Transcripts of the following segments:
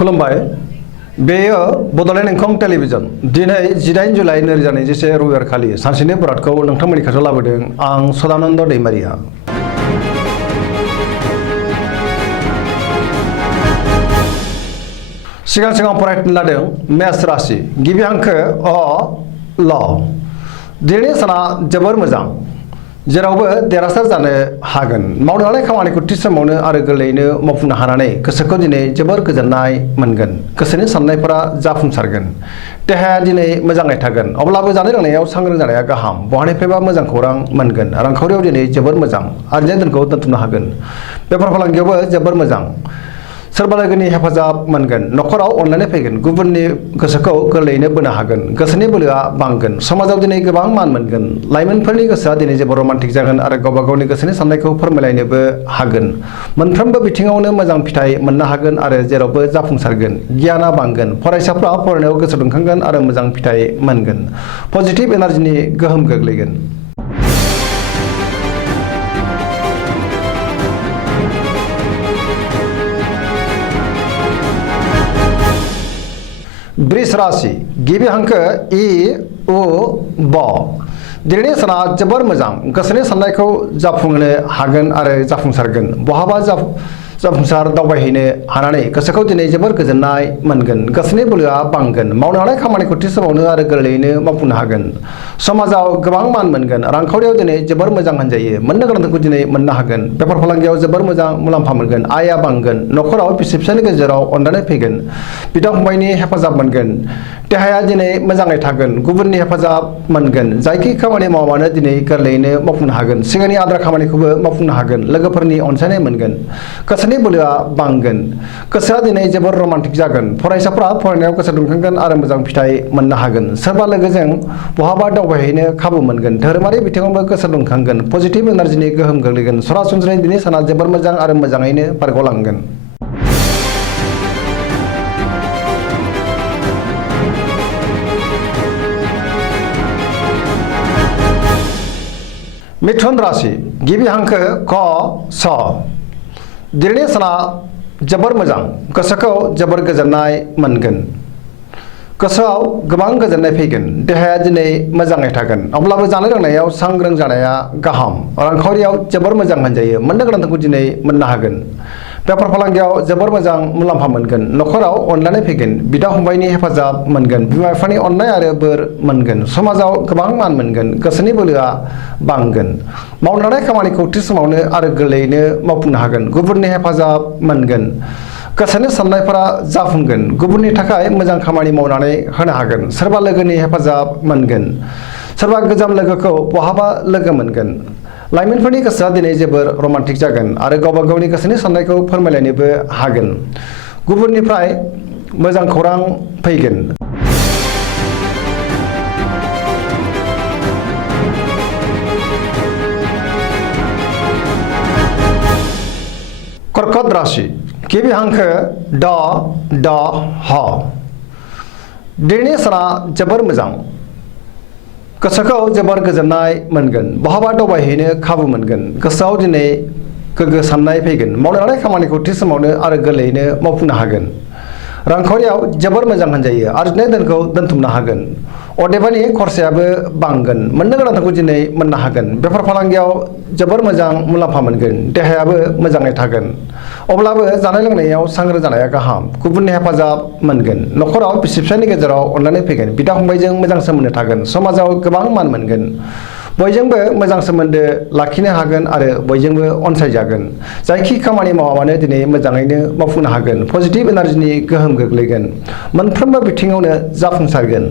खुलुमबाय बेयो बड'लेण्ड इंखं टेलिभिजन दिनै 18 जुलाइ 2021 रबिबार खालि सानसेनि बरादखौ नोंथांमोननि खाथियाव लाबोदों आं सदानन्द दैमारिया। सिगां फरायनो लादों मेष राशि गिबि हांखो अ ल दिनैनि साना जोबोर मोजां जेरावबो देरहासार जानो हागोन मावनो लानाय खामानिखौ थि समावनो आरो गोरलैयैनो मावफुंनो हानानै गोसोखौ दिनै जोबोर गोजोननाय मोनगोन गोसोनि साननायफोरा जाफुंसारगोन देहाया दिनै मोजाङै थागोन अब्लाबो जानाय लोंनायाव सांग्रां जानाया गाहाम बहानिफ्रायबा मोजां खौरां मोनगोन रांखावरियाव दिनै जोबोर मोजां आरजिनाय धोनखौ दोनथुमनो हागोन बेफार फालांगियावबो जोबोर मोजां सोरबा लोगोनि हेफाजाब मोनगोन न'खराव अनलायनाय फैगोन गुबुननि गोसोखौ गोरलैयैनो बोनो हागोन गोसोनि बोलोआ बांगोन समाजाव दिनै गोबां मान मोनगोन लाइमोनफोरनि गोसोआ दिनै जोबोर रमान्टिक जागोन आरो गावबा गावनि गोसोनि साननायखौ फोरमायलायनोबो हागोन मोनफ्रोमबो बिथिङावनो मोजां फिथाइ मोननो हागोन आरो जेरावबो जाफुंसारगोन गियाना बांगोन फरायसाफ्रा फरायनायाव गोसो दुंखांगोन आरो मोजां फिथाइ मोनगोन पजिटिभ एनार्जिनि गोहोम गोग्लैगोन। वृष राशि गिबि हांखो इ उ ब दिनैनि साना जोबोर मोजां गोसोनि साननायखौ जाफुंहोनो हागोन आरो जाफुंसारगोन बहाबा जाफुंसार दावबायहैनो हानानै गोसोखौ दिनै जोबोर गोजोननाय मोनगोन गोसोनि बोलोआ बांगोन मावनो हानाय खामानिखौ थि समावनो आरो गोरलैयैनो मावफुंनो हागोन समाजाव गोबां मान मोनगोन रांखावरियाव दिनै जोबोर मोजां होनजायो मोननो गोनांखौ दिनै मोननो हागोन बेफार फालांगियाव जोबोर मोजां मुलाम्फा मोनगोन आयआ बांगोन न'खराव बिसि फिसायनि गेजेराव अनलायनाय फैगोन बिदा फंबायनि हेफाजाब मोनगोन देहाया दिनै मोजाङै थागोन गुबुननि हेफाजाब मोनगोन जायखि खामानि मावानो दिनै गोरलैयैनो मावफुंनो हागोन सिगांनि आद्रा खामानिखौबो मावफुंनो हागोन लोगोफोरनि अनसायनाय मोनगोन गोसोनि बोलोआ बांगोन गोसोआ दिनै जोबोर रमान्टिक जागोन फरायसाफ्रा फरायनायाव गोसो दुंखांगोन आरो मोजां फिथाइ मोननो हागोन सोरबा लोगोजों बहाबा दावबायहैनो खाबु मोनगोन धोरोमारि बिथिङावबो गोसो दुंखांगोन पजिटिभ एनार्जिनि गोहोम गोग्लैगोन सरासनस्रायै दिनै साना जोबोर मोजां आरो मोजाङैनो बारग'लांगोन। मिथुन राशि गिबि हांखो क स दिनैनि साना जोबोर मोजां गोसोखौ जोबोर गोजोननाय मोनगोन गोसोआव गोबां गोजोननाय फैगोन देहाया दिनै मोजाङै थागोन अब्लाबो जानाय लोंनायाव सांग्रां जानाया गाहाम रांखावरियाव जोबोर मोजां होनजायो मोननो गोनांखौ दिनै मोननो हागोन बेफार फालांगियाव जोबोर मोजां मुलाम्फा मोनगोन न'खराव अनलायनाय फैगोन बिदा फंबायनि हेफाजाब मोनगोन बिमा बिफानि अननाय आरो बोर मोनगोन समाजाव गोबां मान मोनगोन गोसोनि बोलोआ बांगोन मावनो लानाय खामानिखौ थि समावनो आरो गोरलैयैनो मावफुंनो हागोन गुबुननि हेफाजाब मोनगोन गोसोनि साननायफोरा जाफुंगोन गुबुननि थाखाय मोजां खामानि मावनानै होनो हागोन सोरबा लोगोनि हेफाजाब मोनगोन सोरबा गोजाम लोगोखौ बहाबा लोगो मोनगोन लाइमोनफोरनि गोसोआ दिनै जोबोर रमान्टिक जागोन आरो गावबा गावनि गोसोनि साननायखौ फोरमायलायनोबो हागोन गुबुननिफ्राय मोजां खौरां फैगोन। कर्कट राशि गिबि हांखो ड ड ह दिनैनि साना जोबोर मोजां गोसोखौ जोबोर गोजोननाय मोनगोन बहाबा दावबायहैनो खाबु मोनगोन गोसोआव दिनै गोग्गो साननाय फैगोन मावनो लानाय खामानिखौ थि समावनो आरो गोरलैयैनो मावफुंनो हागोन रांखावरियाव जोबोर मोजां होनजायो आरजिनाय धोनखौ दोनथुमनो हागोन अदेबानि खरसायाबो बांगोन मोननो गोनांखौ दिनै मोननो हागोन बेफार फालांगियाव जोबोर मोजां मुलाम्फा मोनगोन देहायाबो मोजाङै थागोन अब्लाबो जानाय लोंनायाव सांग्रां जानाया गाहाम गुबुननि हेफाजाब मोनगोन न'खराव बिसि फिसायनि गेजेराव अनलायनाय फैगोन बिदा फंबायजों मोजां सोमोन्दो थागोन समाजाव गोबां मान मोनगोन बयजोंबो मोजां सोमोन्दो लाखिनो हागोन आरो बयजोंबो अनसायजागोन जायखि खामानि मावामानो दिनै मोजाङैनो मावफुंनो हागोन पजिटिभ एनार्जिनि गोहोम गोग्लैगोन मोनफ्रोमबो बिथिङावनो जाफुंसारगोन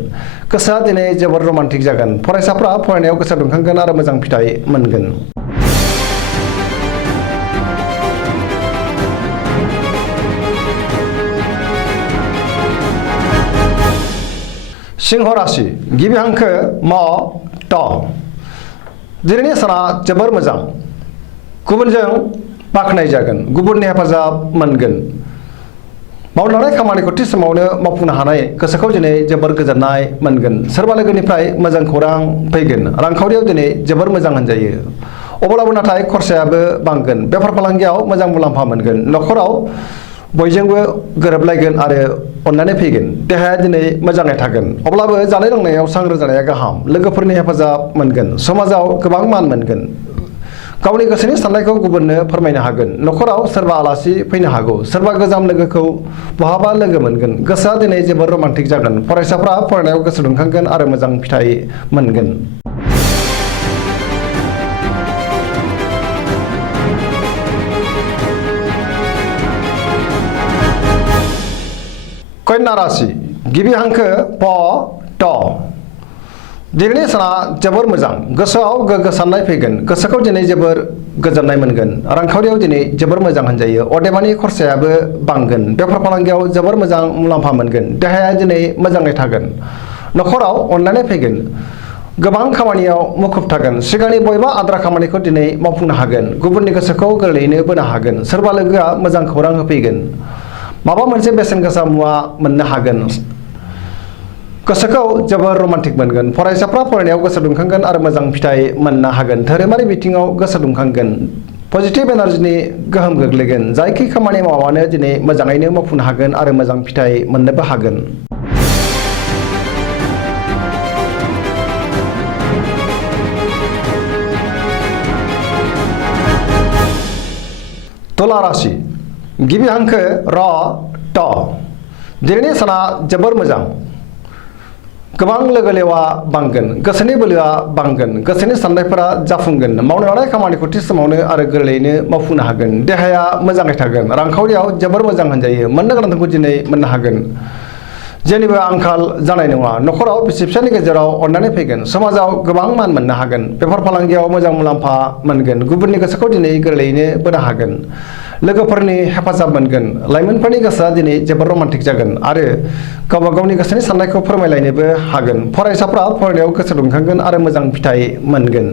गोसोआ दिनै जोबोर रमान्टिक जागोन फरायसाफ्रा फरायनायाव गोसो दुंखांगोन आरो मोजां फिथाइ मोनगोन। सिंह राशि गिबि हांखो म ट दिनैनि साना जोबोर मोजां गुबुनजों बाख्नाय जागोन गुबुननि हेफाजाब मोनगोन मावनो लानाय खामानिखौ थि समावनो मावफुंनो हानाय गोसोखौ दिनै जोबोर गोजोननाय मोनगोन सोरबा लोगोनिफ्राय मोजां खौरां फैगोन रांखावरियाव दिनै जोबोर मोजां होनजायो अब्लाबो नाथाय खरसायाबो बांगोन बेफार फालांगियाव मोजां मुलाम्फा मोनगोन न'खराव बयजोंबो गोरोबलायगोन आरो अननानै फैगोन देहाया दिनै मोजाङै थागोन अब्लाबो जानाय लोंनायाव सांग्रां जानाया गाहाम लोगोफोरनि हेफाजाब मोनगोन समाजाव गोबां मान मोनगोन गावनि गोसोनि साननायखौ गुबुननो फोरमायनो हागोन नखराव सोरबा आलासि फैनो हागौ सोरबा गोजाम लोगोखौ बहाबा लोगो मोनगोन गोसोआ दिनै जोबोर रमान्टिक जागोन फरायसाफ्रा फरायनायाव गोसो दुंखांगोन आरो मोजां फिथाइ मोनगोन कन्या राशि गिबि हांखो प ट दिनैनि साना जोबोर मोजां गोसोआव गोग्गो साननाय फैगोन गोसोखौ दिनै जोबोर गोजोननाय मोनगोन रांखावरियाव दिनै जोबोर मोजां होनजायो अदेबानि खरसायाबो बांगोन बेफार फालांगियाव जोबोर मोजां मुलाम्फा मोनगोन देहाया दिनै मोजाङै थागोन नखराव अननानै फैगोन गोबां खामानियाव मुखुब थागोन सिगांनि बयबा आद्रा खामानिखौ दिनै मावफुंनो हागोन गुबुननि गोसोखौ गोरलैयैनो बोनो हागोन सोरबा लोगोआ मोजां खौरां होफैगोन माबा मोनसे बेसेन गोसा मुवा मोननो हागोन गोसोखौ जोबोर रमान्टिक मोनगोन फरायसाफ्रा फरायनायाव गोसो दुंखांगोन आरो मोजां फिथाइ मोननो हागोन धोरोमारि बिथिङाव गोसो दुंखांगोन पजिटिभ एनार्जिनि गोहोम गोग्लैगोन जायखि खामानि मावानो दिनै मोजाङैनो मावफुंनो हागोन आरो मोजां फिथाइ मोननोबो हागोन तुला राशि गिबि हांखो र ट दिनैनि साना जोबोर मोजां गोबां लोगो लेवा बांगोन गोसोनि बोलोआ बांगोन गोसोनि साननायफोरा जाफुंगोन मावनो लानाय खामानिखौ थि समावनो आरो गोरलैयैनो मावफुंनो हागोन देहाया मोजाङै थागोन रांखावरियाव जोबोर मोजां होनजायो मोननो गोनांखौ दिनै मोननो हागोन जेनिबो आंखाल जानाय नङा नखराव बिसि फिसायनि गेजेराव अननानै फैगोन समाजाव गोबां मान मोननो हागोन बेफार फालांगियाव मोजां मुलाम्फा मोनगोन गुबुननि गोसोखौ दिनै गोरलैयैनो बोनो हागोन लोगोफोरनि हेफाजाब मोनगोन लाइमोनफोरनि गोसोआ दिनै जोबोर रमान्टिक जागोन आरो गावबा गावनि गोसोनि साननायखौ फोरमायलायनोबो हागोन फरायसाफ्रा फरायनायाव गोसो दुंखांगोन आरो मोजां फिथाइ मोनगोन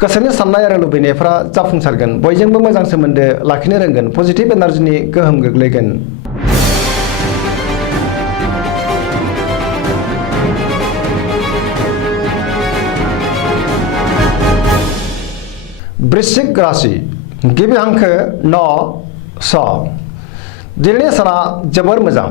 गोसोनि साननाय आरो लुबैनायफ्रा जाफुंसारगोन बयजोंबो मोजां सोमोन्दो लाखिनो रोंगोन पजिटिभ एनार्जिनि गोहोम गोग्लैगोन वृश्चिक राशि गिबि हांखो न स दिनैनि साना जोबोर मोजां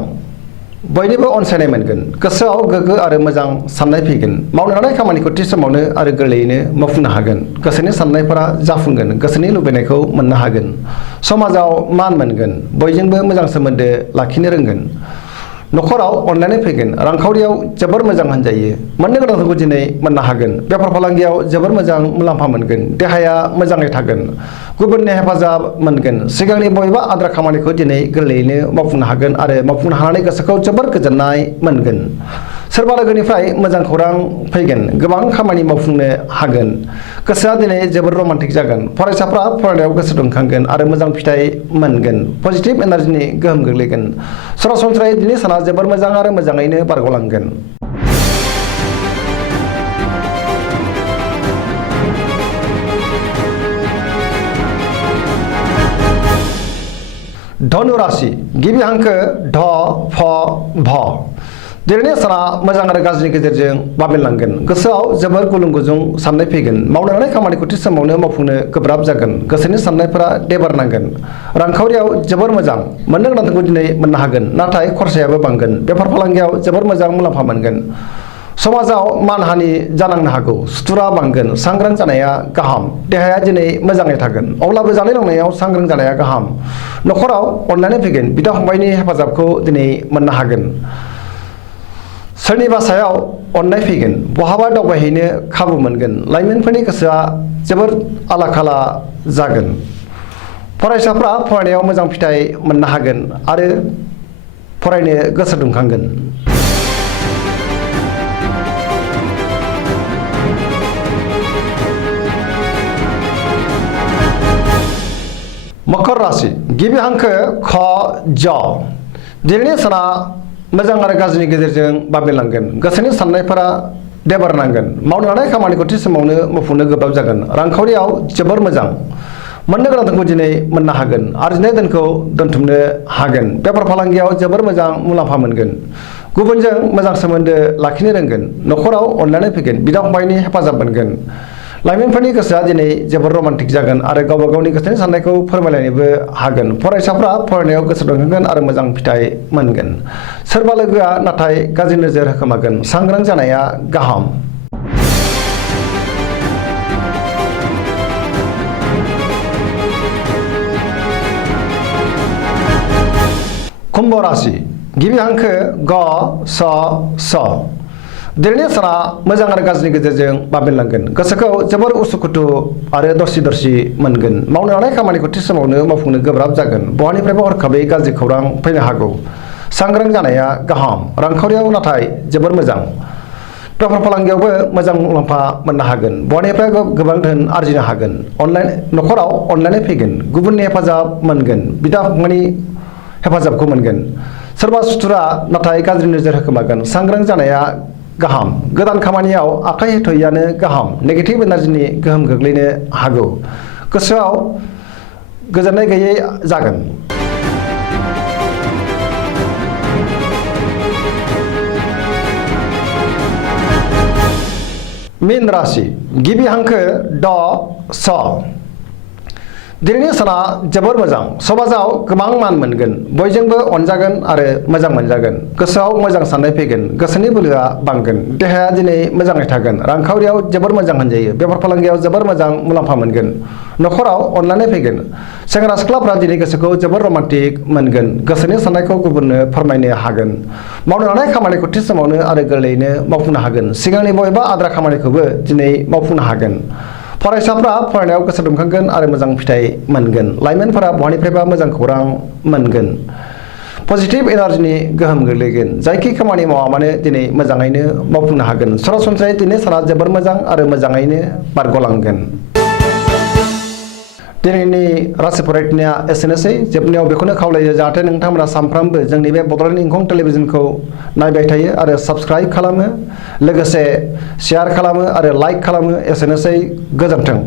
बयनिबो अनसायनाय मोनगोन गोसोआव गोग्गो आरो मोजां साननाय फैगोन मावनो लानाय खामानिखौ थि समावनो आरो गोरलैयैनो मावफुंनो हागोन गोसोनि साननायफोरा जाफुंगोन गोसोनि लुबैनायखौ मोननो हागोन समाजाव मान मोनगोन बयजोंबो मोजां सोमोन्दो लाखिनो रोंगोन नखराव अननानै फैगोन रांखावरियाव जोबोर मोजां होनजायो मोननो गोनांखौ दिनै मोननो हागोन बेफार फालांगियाव जोबोर मोजां मुलाम्फा मोनगोन देहाया मोजाङै थागोन गुबुननि हेफाजाब मोनगोन सिगांनि बयबा आद्रा खामानिखौ दिनै गोरलैयैनो मावफुंनो हागोन आरो मावफुंनो हानानै गोसोखौ जोबोर गोजोननाय मोनगोन सोरबा लोगोनिफ्राय मोजां खौरां फैगोन गोबां खामानि मावफुंनो हागोन गोसोआ दिनै जोबोर रमान्टिक जागोन फरायसाफ्रा फरायनायाव गोसो दुंखांगोन आरो मोजां फिथाइ मोनगोन पजिटिभ एनार्जिनि गोहोम गोग्लैगोन सरासनस्रायै दिनै साना जोबोर मोजां आरो मोजाङैनो बारग'लांगोन धनु राशि गिबि हांखो ढ फ भ दिनैनि साना मोजां आरो गाज्रिनि गेजेरजों बाबेनलांगोन गोसोआव जोबोर गुलुं गुजुं साननाय फैगोन मावनो लानाय खामानिखौ थि समावनो मावफुंनो गोब्राब जागोन गोसोनि साननायफोरा देबारनांगोन रांखावरियाव जोबोर मोजां मोननो गोनांखौ दिनै मोननो हागोन नाथाय खरसायाबो बांगोन बेफार फालांगियाव जोबोर मोजां मुलाम्फा मोनगोन समाजाव मानहानि जानांनो हागौ सुथुरा बांगोन सांग्रां जानाया गाहाम देहाया दिनै मोजाङै थागोन अब्लाबो जानाय लोंनायाव सांग्रां जानाया गाहाम नखराव अननानै फैगोन बिदा फंबायनि हेफाजाबखौ दिनै मोननो हागोन सोरनिबा सायाव अननाय फैगोन बहाबा दावबायहैनो खाबु मोनगोन लाइमोनफोरनि गोसोआ जोबोर आला खाला जागोन फरायसाफ्रा फरायनायाव मोजां फिथाइ मोननो हागोन आरो फरायनो गोसो दुंखांगोन मकर राशि गिबि हांखो ख ज दिनैनि साना मोजां आरो गाज्रिनि गेजेरजों बाबेनलांगोन गोसोनि साननायफोरा देबारनांगोन मावनो लानाय खामानिखौ थि समावनो मावफुंनो गोब्राब जागोन रांखावरियाव जोबोर मोजां मोननो गोनांखौ दिनै मोननो हागोन आरजिनाय धोनखौ दोनथुमनो हागोन बेफार फालांगियाव जोबोर मोजां मुलाम्फा मोनगोन गुबुनजों मोजां सोमोन्दो लाखिनो रोंगोन नखराव अननानै फैगोन बिदा फंबायनि हेफाजाब मोनगोन लाइमोनफोरनि गोसोआ दिनै जोबोर रमान्टिक जागोन आरो गावबा गावनि गोसोनि साननायखौ फोरमायलायनोबो हागोन। फरायसाफ्रा फरायनायाव गोसो दुंखांगोन आरो मोजां फिथाइ मोनगोन। सोरबा लोगोआ नाथाय गाज्रि नोजोर होखोमागोन। सांग्रां जानाया गाहाम। कुम्भ राशि गिबि हांखो ग स स दिनैनि साना मोजां आरो गाज्रिनि गेजेरजों बाबेनलांगोन। गोसोखौ जोबोर उसुखुथु आरो दरसि दरसि मोनगोन। मावनो लानाय खामानिखौ थि समावनो मावफुंनो गोब्राब जागोन। बहानिफ्रायबा हरखाबै गाज्रि खौरां फैनो हागौ। सांग्रां जानाया गाहाम। रांखावरियाव नाथाय जोबोर मोजां। बेफार फालांगियावबो मोजां मुलाम्फा मोननो हागोन। बहानिफ्राय गोबां धोन आरजिनो हागोन। न'खराव अनलायनाय फैगोन। गुबुननि हेफाजाब मोनगोन। बिदा फंबायनि हेफाजाबखौ मोनगोन। सोरबा सुथुरा नाथाय गाज्रि नोजोर होखोमागोन। सांग्रां जानाया गाहाम। गोदान खामानियाव आखाइ होथ'यैआनो गाहाम। नेगेटिभ एनार्जिनि गोहोम गोग्लैनो हागौ। गोसोआव गोजोननाय गैयै जागोन। मीन राशि गिबि हांखो ड स दिनैनि साना जोबोर मोजां। समाजाव गोबां मान मोनगोन। बयजोंबो अनजागोन आरो मोजां मोनजागोन। गोसोआव मोजां साननाय फैगोन। गोसोनि बोलोआ बांगोन। देहाया दिनै मोजाङै थागोन। रांखावरियाव जोबोर मोजां होनजायो। बेफार फालांगियाव जोबोर मोजां मुलाम्फा मोनगोन। न'खराव अनलायनाय फैगोन। सेंग्रा सिख्लाफ्रा दिनै गोसोखौ जोबोर रमान्टिक मोनगोन। गोसोनि साननायखौ गुबुननो फोरमायनो हागोन। मावनो लानाय खामानिखौ थि समावनो आरो गोरलैयैनो मावफुंनो हागोन। सिगांनि बबेबा आद्रा खामानिखौबो दिनै मावफुंनो हागोन। फरायसाफ्रा फरायनायाव गोसो दुंखांगोन आरो मोजां फिथाइ मोनगोन। लाइमोनफोरा बहानिफ्रायबा मोजां खौरां मोनगोन। पजिटिभ एनार्जिनि गोहोम गोग्लैगोन। जायखि खामानि मावा मानो दिनै मोजाङैनो मावफुंनो हागोन। सरासनस्रायै दिनै साना जोबोर मोजां आरो मोजाङैनो बारग'लांगोन। दिनैनि राशि फरायनाया एसेनोसै। जोबनायाव बेखौनो खावलायो जाहाथे नोंथांमोना सानफ्रामबो जोंनि बे बड'लेण्ड इंखं टेलिभिजनखौ नायबाय थायो आरो साबस्क्राइब खालामो, लोगोसे शेयार खालामो आरो लाइक खालामो। एसेनोसै। गोजोन्थों।